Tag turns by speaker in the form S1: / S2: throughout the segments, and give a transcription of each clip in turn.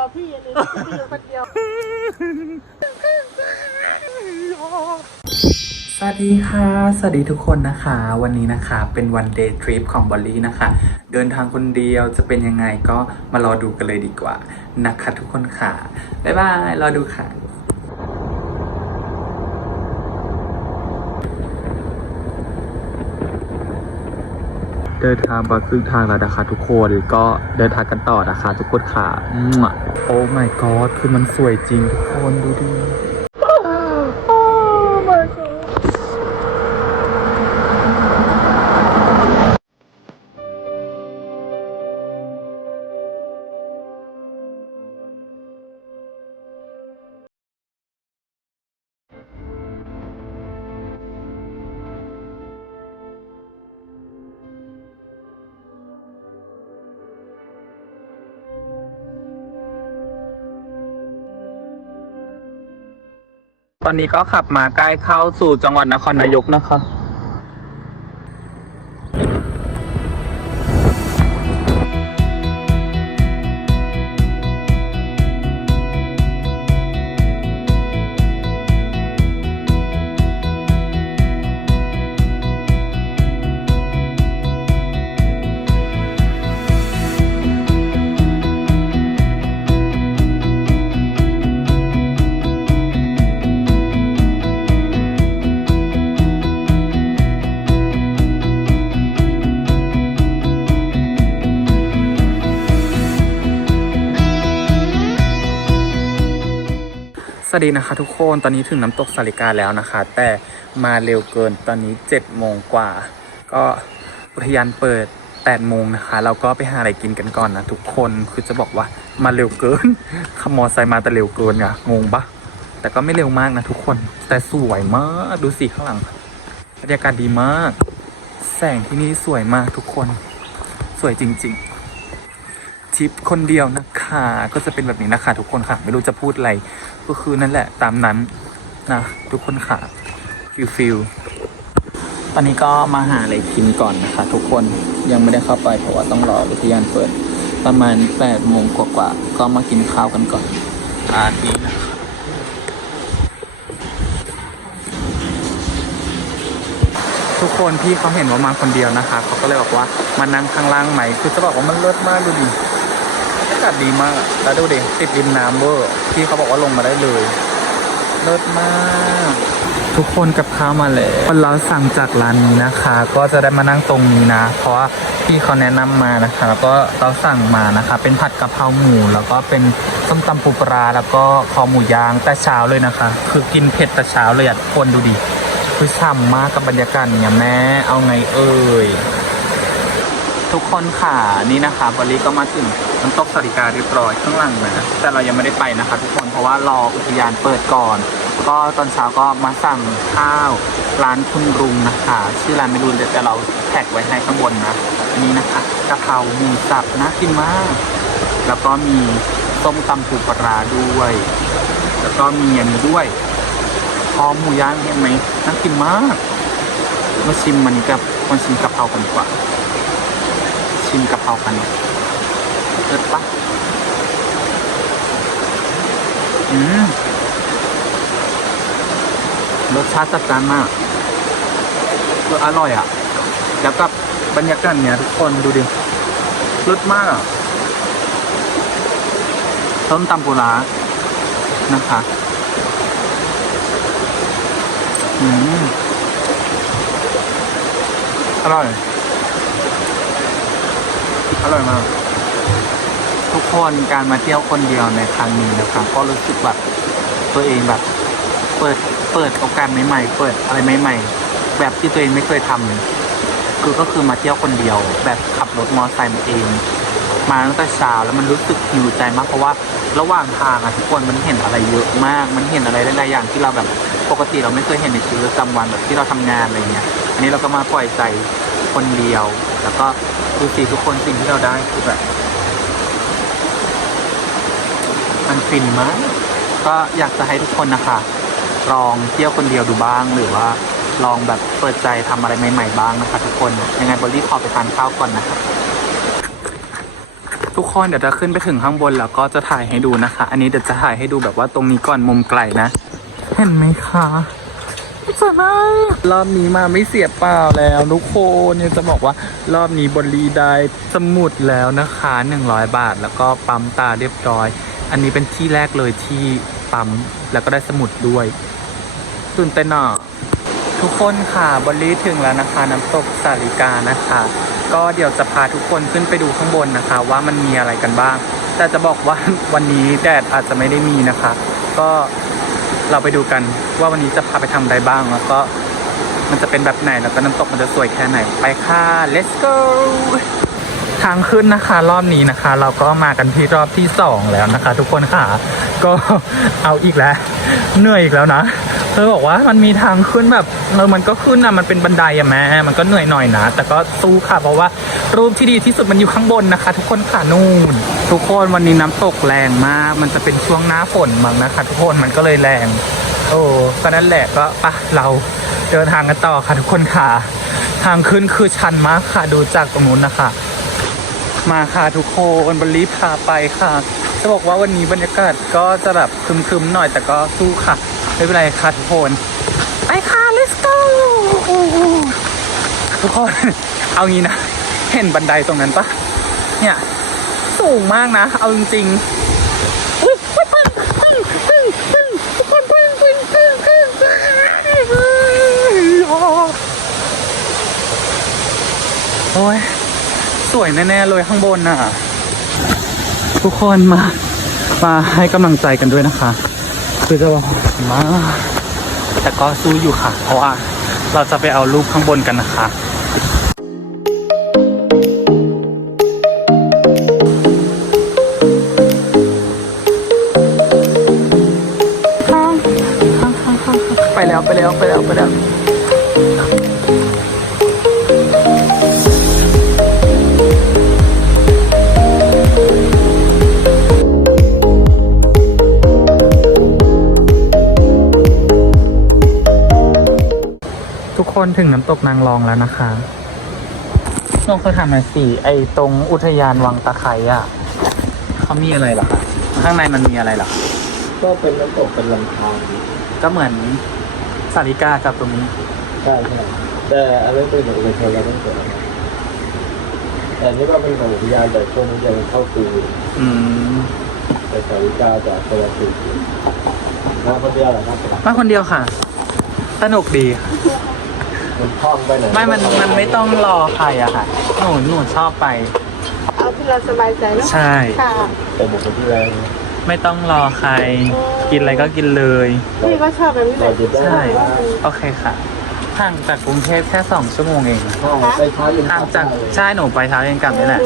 S1: อพี่เลยพี่อยู่คนเดียว
S2: สวัสดีค่ะ สวัสดีทุกคนนะคะ วันนี้นะคะเป็นวันเดย์ทริปของบอลลี่นะคะ เดินทางคนเดียวจะเป็นยังไงก็มารอดูกันเลยดีกว่านะคะทุกคนค่ะ บ๊ายบาย รอดูค่ะ เดินทางมาครึ่งทางแล้วนะคะทุกคนก็เดินทางกันต่อนะคะทุกคนค่ะโอ้ my god คือมันสวยจริงทุกคนดูดิ ตอนนี้ก็ขับมาใกล้เข้าสู่จังหวัดนครนายกนะคะ สวัสดีนะคะทุกคนตอนนี้ถึงน้ำตกสาริกาแล้วนะคะ แต่มาเร็วเกินตอนนี้7จ็ดโมงกว่า ก็อุทยานเปิด8ปดโมงนะคะ เราก็ไปหาอะไรกินกันก่อนนะทุกคนคือจะบอกว่ามาเร็วเกินขมอไซค์มาแต่เร็วเกินอะงงปะแต่ก็ไม่เร็วมากนะทุกคน แต่สวยมากดูสิข้างหลังบรรยากาศดีมาก แสงที่นี่สวยมากทุกคน สวยจริงๆทริปคนเดียวนะ คะ ก็จะเป็นแบบนี้นะคะ ทุกคนค่ะ ไม่รู้จะพูดอะไร ก็คือนั่นแหละตามนั้นนะทุกคนค่ะฟิลฟิลตอนนี้ก็มาหาอะไรกินก่อนนะคะ ทุกคนยังไม่ได้เข้าไปเพราะว่าต้องรออุทยานเปิด ประมาณ8โมงกว่าๆก็มากินข้าวกันก่อนอาทีนะคะทุกคนพี่เขาเห็นว่ามาคนเดียวนะคะเขาก็เลยบอกว่ามานั่งข้างล่างไหมคือจะบอกว่ามันเลิศมากดูดิาศดีมาก แล้วดูดิติดริมน้ำเวอร์พี่เขาบอกว่าลงมาได้เลย เลิศมาก ทุกคนกับข้าวมาแล้วคนเราสั่งจากร้านนี้นะคะ ก็จะได้มานั่งตรงนี้นะ เพราะว่าพี่เขาแนะนำมานะคะ แล้วก็เราสั่งมานะคะ เป็นผัดกะเพราหมู แล้วก็เป็นส้มตำปูปลา แล้วก็คอหมูย่างแต่เช้าเลยนะคะ คือกินเผ็ดแต่เช้าเลยอะทุกคนดูดิคือฉ่ำมากกับบรรยากาศเนี่ยแม่เอาไงเอ่ยทุกคนค่ะนี่นะคะบริก็มาถึงน้ำตกสาริการเรียบร้อยข้างหลังนะแต่เรายังไม่ได้ไปนะคะทุกคนเพราะว่ารออุทยานเปิดก่อน ก็ตอนเช้าก็มาสั่งข้าวร้านคุณรุงนะคะ ชื่อร้านไม่รู้แต่เราแท็กไว้ให้ข้างบนนะอันนี้นะคะกะเพราหมูสับน่ากินมาก แล้วก็มีส้มตำปูปลาราด้วย แล้วก็มีอันนี้ด้วยคอหมูย่างเห็นไหมน่ากินมากมาชิมมันกับมาชิมกะเพรากันดีกว่า ชิมกะเพรากัน เลิศปะอืมรสชาติจัดจ้านมากรสอร่อยอะ แล้วกับบรรยากาศเนี่ยทุกคนดูดิรสมากอะต้มตำปูร้านะคะอืมอร่อย อร่อยมาก ทุกคนการมาเที่ยวคนเดียวในครั้งนี้นะครับ ก็รู้สึกแบบตัวเองแบบ เปิดเปิดโอกาสใหม่ๆเปิดอะไรใหม่ ๆ แบบที่ตัวเองไม่เคยทำคือก็คือมาเที่ยวคนเดียว แบบขับรถมอเตอร์ไซค์มาเอง มาตั้งแต่เช้าแล้วมันรู้สึกหิวใจมากเพราะว่าระหว่างทางอะทุกคนมันเห็นอะไรเยอะมาก มันเห็นอะไรหลายๆอย่างที่เราแบบปกติเราไม่เคยเห็นในชีวิตประจำวันแบบที่เราทำงานอะไรเงี้ยอันนี้เราก็มาปล่อยใจคนเดียว แล้วก็ดูสิทุกคนสิ่งที่เราได้คือแบบ มันฟินมาก ก็อยากจะให้ทุกคนนะคะ ลองเที่ยวคนเดียวดูบ้างหรือว่าลองแบบเปิดใจทำอะไรใหม่ๆบ้างนะคะ ทุกคนยังไงบอลลี่ขอไปทานข้าวก่อนนะคะทุกคนเดี๋ยวจะขึ้นไปถึงข้างบนแล้วก็จะถ่ายให้ดูนะคะ อันนี้เดี๋ยวจะถ่ายให้ดูแบบว่าตรงนี้ก่อนมุมไกลนะ เห็นไหมคะสวยมากรอบนี้มาไม่เสียเปล่าแล้วทุกคนเนี่ยจะบอกว่ารอบนี้บรีได้สมุดแล้วนะคะ 100 บาทแล้วก็ปั๊มตาเรียบร้อย อันนี้เป็นที่แรกเลยที่ปั๊มแล้วก็ได้สมุดด้วยตื่นเต้นอะทุกคนค่ะบอลลี่ถึงแล้วนะคะ น้ำตกสาลิกานะคะ ก็เดี๋ยวจะพาทุกคนขึ้นไปดูข้างบนนะคะ ว่ามันมีอะไรกันบ้าง แต่จะบอกว่าวันนี้แดดอาจจะไม่ได้มีนะคะ ก็เราไปดูกันว่าวันนี้จะพาไปทำอะไรบ้างแล้วก็มันจะเป็นแบบไหนแล้วก็น้ำตกมันจะสวยแค่ไหนไปค่ะ let's go ทางขึ้นนะคะ รอบนี้นะคะ เราก็มากันที่รอบที่สองแล้วนะคะ ทุกคนค่ะ ก็เอาอีกแล้ว เหนื่อยอีกแล้วนะเธอบอกว่ามันมีทางขึ้นแบบเออมันก็ขึ้นอะมันเป็นบันไดอะแม่มันก็เหนื่อยหน่อยนะแต่ก็สู้ค่ะเพราะว่ารูปที่ดีที่สุดมันอยู่ข้างบนนะคะ ทุกคนค่ะนู่น ทุกคนวันนี้น้ำตกแรงมาก มันจะเป็นช่วงหน้าฝนมั้งนะคะ ทุกคนมันก็เลยแรงโอ้ก็นั่นแหละก็ปะเราเดินทางกันต่อค่ะทุกคนค่ะ ทางขึ้นคือชันมากค่ะดูจากตรงนู้นนะคะ มาค่ะทุกคนบรีพาไปค่ะ จะบอกว่าวันนี้บรรยากาศก็จะแบบครึมๆหน่อยแต่ก็สู้ค่ะ ไม่เป็นไรค่ะทุกคนไปค่ะ let's go ทุกคน เอางี้นะ เห็นบันไดตรงนั้นปะเนี่ยสูงมากนะ เอาจริงๆอุ๊ยอุ๊ยปึ้งปึ้งปึ้งปึ้งทุกคนปึ้งปึ้งปึ้งปึ้งปึ้งโอ้ยส วยแน่ๆเลยข้างบนน่ะ ทุกคนมา มาให้กำลังใจกันด้วยนะคะ คือจะบอกมาแต่ก็สู้อยู่ค่ะ เพราะว่าเราจะไปเอารูปข้างบนกันนะคะ ตกนางรองแล้วนะคะน้องเคยถามหน่อยสิไอตรงอุทยานวังตะไคร้อะเขามีอะไรเหรอคะข้างในมันมีอะไรเหรอ
S3: ก็เป็นน้ำตกเป็นลำธาร
S2: ก็เหมือนสาริกากับตรงนี้
S3: ใช่ใช่แต่อันนั้นเป็นของอุทยานต้องเกิดแต่นี่ก็เป็นของอุทยานแต่ช่วงนี้ยังเข้าตู
S2: อืม
S3: แต่สาริกาจากตัวตูน้ำคนเดียวเหรอครับ
S2: มาคนเดียวค่ะ สนุกดีค่ะ
S3: มันคล่องไปไหน
S2: ไม่มันมันไม่ต้องรอใครอะค่ะ หนูหนูชอบไป
S1: เอาที่เราสบายใจเนาะ
S2: ใช่
S1: ค่ะ
S3: เป็นบุคคลที่แรง
S2: ไม่ต้องรอใคร กินอะไรก็กินเลย
S1: พี่ก็ชอบแบบนี้แห
S3: เรา
S1: ละ
S3: จะได้
S2: ใช่โอเคค่ะห่างจากกรุงเทพแค่สองชั่วโมงเอง
S3: ห้องไปเช้าเย็น
S2: ห่างจากใช่หนูไปเช้าเย็นกลับนี่แหละ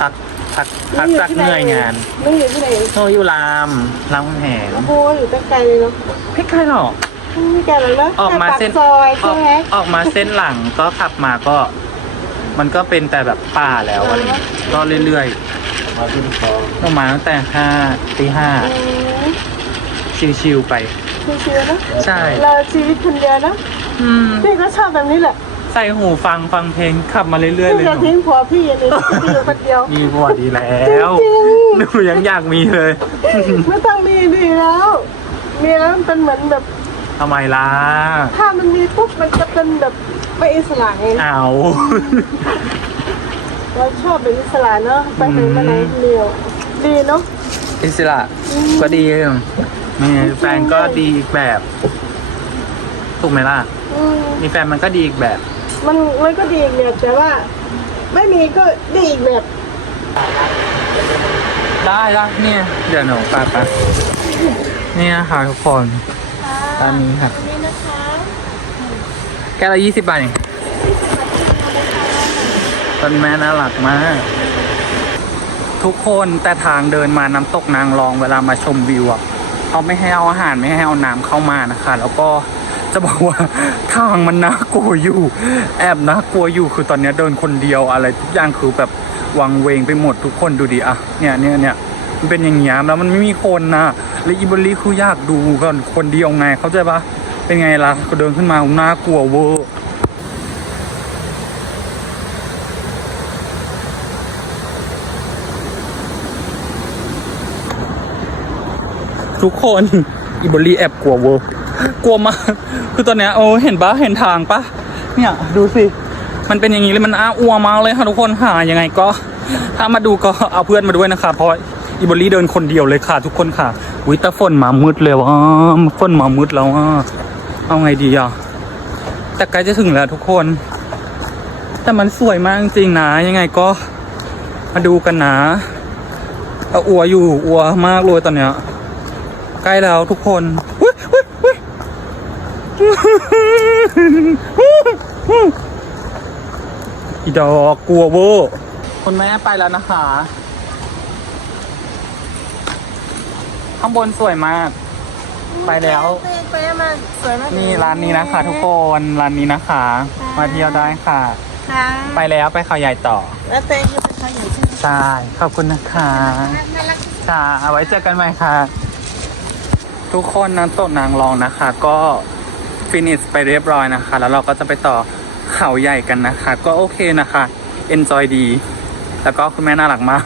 S2: พักพักพักจากเหนื่อยงาน
S1: ไม่อยู่ที่ไหน
S2: โนอยู่รามรามคำแหง
S1: โอ้โหอยู่ตั้งไกลเลยเนาะ
S2: ไม่ไกลหรอก
S1: ไม่ไกลเลยเนาะ
S2: ออกมา
S1: แค่ป
S2: เส้น
S1: ซอย
S2: อ
S1: ใช่
S2: อก
S1: ไหม
S2: ออกมาเส้นหลังก็ขับมาก็ มันก็เป็นแต่แบบป่าแล้วอะไรอย่างเงี้ยก็เรื่อย
S3: มาขึ้นคลอง
S2: ๆลงมาตั้งแต่ห้าตีห้า
S1: อืม
S2: ชิวๆไป
S1: ชิวๆเนาะ
S2: ใช่
S1: เราชีวิตคนเดียวเนาะ
S2: อืม
S1: พี่ก็ชอบแบบนี้แหละ
S2: ใส่หูฟังฟังเพลงขับมาเรื่อยๆ
S1: พี่
S2: เลย
S1: จะ
S2: หนู
S1: ทิ้งผัวพี่อย่างนี้พี่อยู่คนเดียว
S2: มีพอดีแล้ว
S1: จริง
S2: หนูยังอยากมีเลย
S1: ไม่ต้องมีดีแล้ว มีแล้วมันเป็นเหมือนแบบ
S2: ทำไมล่ะ
S1: ถ้ามันมีปุ๊บมันจะเป็นแบบไม่อิสระไง
S2: เอา
S1: เราชอบเป็นอิสระเนาะไปไหนมาไหนเดียวดีเนาะ
S2: อิสระก็ดีมีแฟนก็ดีอีกแบบ ถูกไหมล่ะ
S1: อืม
S2: มีแฟนมันก็ดีอีกแบบ
S1: มันมันก็ดีอีกแบบแต่ว่า ไม่มีก็ดีอีกแบบ
S2: ได้ละเนี่ย เดี๋ยวหนูปาปะเนี่ยค่ะทุกคน ร้านนี้ค่ะ
S1: นี่นะคะ
S2: แก้วละยี่สิบบาทเองต้นแม่น่ารักมาก ทุกคนแต่ทางเดินมาน้ำตกนางรองเวลามาชมวิวอะเขาไม่ให้เอาอาหารไม่ให้เอาน้ำเข้ามานะคะ แล้วก็จะบอกว่าทางมันน่ากลัวอยู่ แอบน่ากลัวอยู่คือตอนเนี้ยเดินคนเดียวอะไรทุกอย่างคือแบบวังเวงไปหมดทุกคนดูดิอะเนี่ยเนี่ยเนี่ย มันเป็นอย่างนี้ยแล้วมันไม่มีคนนะและอีบริคืออยากดูก่อนคนเดียวไงเข้าใจปะเป็นไงล่ะก็เดินขึ้นมาหน้ากลัวเวอร์ทุกคนอิบลีแอบกลัวเวอร์กลัวมากคือตอนนี้โอ้เห็นปะเห็นทางปะเนี่ยดูสิ มันเป็นอย่างนี้เลยมันอ้าอัวมากเลยค่ะทุกคนค่ะยังไงก็ ถ้ามาดูก็เอาเพื่อนมาด้วยนะคะเพราะ อีโบลีเดินคนเดียวเลยค่ะ ทุกคนค่ะวิตาฝนมามืดเลยว่ะฝนมามืดแล้วอะเอาไงดีอะแต่ใกล้จะถึงแล้วทุกคน แต่มันสวยมากจริงๆนะ ยังไงก็มาดูกันนะเอาอัวอยู่อัวมากเลยตอนเนี้ยใกล้แล้วทุกคนอุ๊ยอุ๊ยอุ๊ยอีดอกกลัวเวอร์คุณแม่ไปแล้วนะคะางบนสวยมาก ไปแล้ว
S1: ไปมาสวยมาก
S2: นี่ร้านนี้นะคะ ทุกคนร้านนี้นะคะ มาเที่ยวได้ค่ะ
S1: ค่ะ
S2: ไปแล้วไปเขาใหญ่ต่อ
S1: แล้วเต้คือเป็นเขาใหญ่ใช่ไหม
S2: ใช่ขอบคุณนะคะค่ะเอาไว้เจอกันใหม่ค่ะ ทุกคนน้ำตกนางรองนะคะ ก็ฟินิชไปเรียบร้อยนะคะ แล้วเราก็จะไปต่อเขาใหญ่กันนะคะ ก็โอเคนะคะ enjoy ดี แล้วก็คุณแม่น่ารักมาก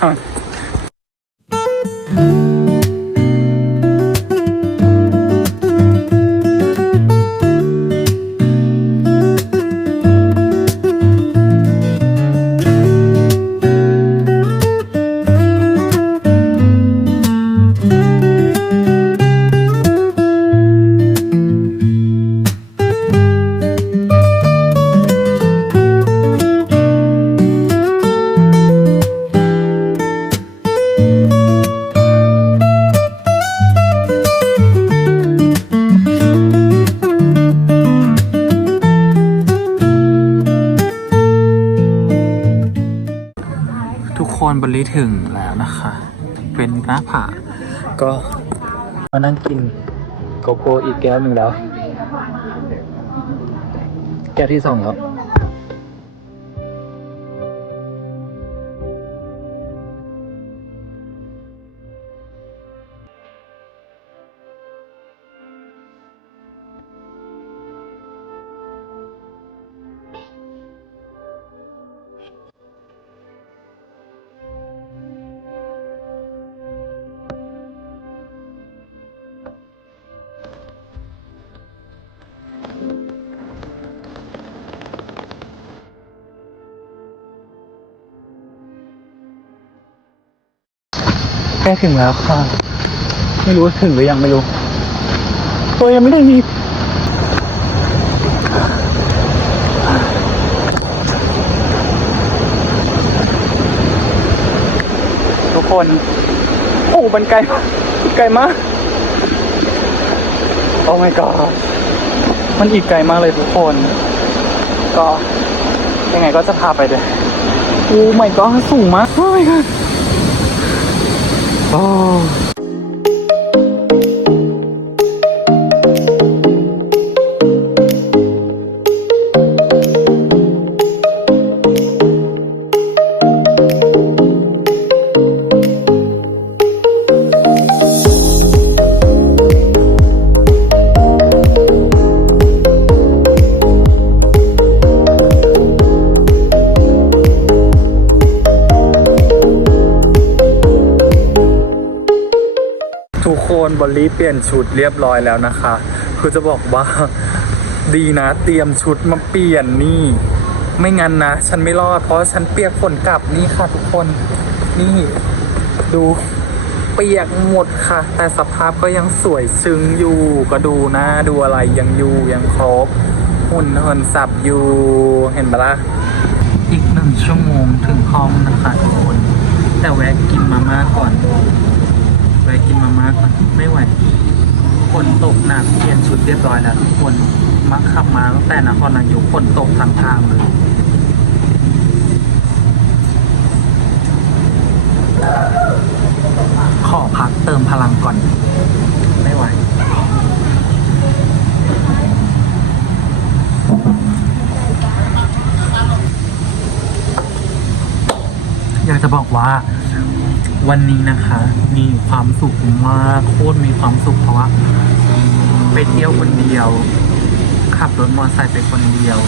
S2: คนบริถึงแล้วนะคะ เป็นหน้าผาก็มานั่งกินโกโก้อีกแก้วหนึ่งแล้ว แก้วที่สองแล้ว ล้ถึงแล้วค่ะ ไม่รู้ถึงหรือยังไม่รู้ตัวยังไม่ได้มีทุกคน โอ้มันไกลมากไกลมาก โอ้ my god มันอีกไกลมากเลยทุกคน ก็ยังไงก็จะพาไปเลย โอ้ my god สูงมาก โอ้ my god โเปลี่ยนชุดเรียบร้อยแล้วนะคะ คือจะบอกว่าดีนะเตรียมชุดมาเปลี่ยนนี่ ไม่งั้นนะ ฉันไม่รอด เพราะฉันเปียกฝนกลับนี่ค่ะทุกคนนี่ดูเปียกหมดค่ะ แต่สภาพก็ยังสวยซึ้งอยู่ก็ดูนะ ดูอะไรยังอยู่ยังครบหุ่นเหินสับอยู่เห็นปะล่ะอีกหนึ่งชั่วโมงถึงห้องนะคะทุกคน แต่แวะกินมาม่าก่อน แวะกินมาม่าก่อนไม่ไหวฝนตกหนักเปลี่ยนชุดเรียบร้อยแล้วทุกคนมาขับมาตั้งแต่นครนายกฝนตกทางทางเลยขอพักเติมพลังก่อน ไม่ไหวอยากจะบอกว่า วันนี้นะคะ มีความสุขมากโคตรมีความสุขเพราะว่าไปเที่ยวคนเดียว ขับรถมอเตอร์ไซค์ไปคนเดียว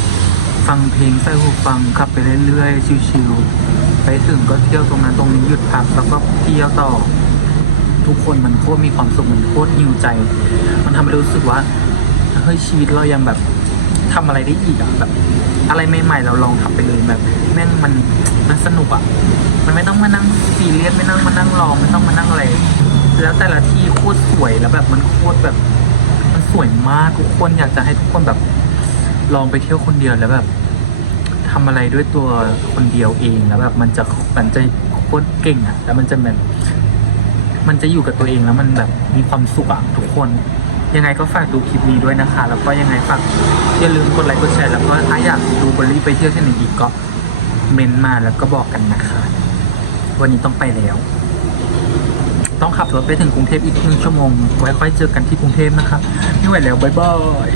S2: ฟังเพลงใส่หูฟังขับไปเรื่อยๆชิวๆไปถึงก็เที่ยวตรงนั้นตรงนี้หยุดพักแล้วก็เที่ยวต่อ ทุกคนมันโคตรมีความสุขมันโคตรหิวใจ มันทำให้รู้สึกว่าเฮ้ยชีวิตเรายังแบบทำอะไรได้อีกอะแบบ อะไรใหม่ๆเราลองทำไปเลยแบบแม่งมันมันสนุกอะมันไม่ต้องมานั่งซีเรียสไม่นั่งมานั่งรองไม่ต้องมานั่งอะไร แล้วแต่ละที่โคตรสวยแล้วแบบมันโคตรแบบ มันสวยมากทุกคนอยากจะให้ทุกคนแบบ ลองไปเที่ยวคนเดียวแล้วแบบทำอะไรด้วยตัวคนเดียวเองแล้วแบบมันจะมันจะโคตรเก่งอะแล้วมันจะแบบมันจะอยู่กับตัวเองแล้วมันแบบมีความสุขอะทุกคน ยังไงก็ฝากดูคลิปนี้ด้วยนะคะ แล้วก็ยังไงฝากอย่าลืมกดไลค์กดแชร์แล้วก็ถ้าอยากดูบอลลี่ไปเที่ยวที่ไหนอีกก็เมนมาแล้วก็บอกกันนะคะ วันนี้ต้องไปแล้ว ต้องขับรถไปถึงกรุงเทพอีกครึ่งชั่วโมง ไว้ค่อยเจอกันที่กรุงเทพนะคะไม่ไหวแล้วบ๊ายบาย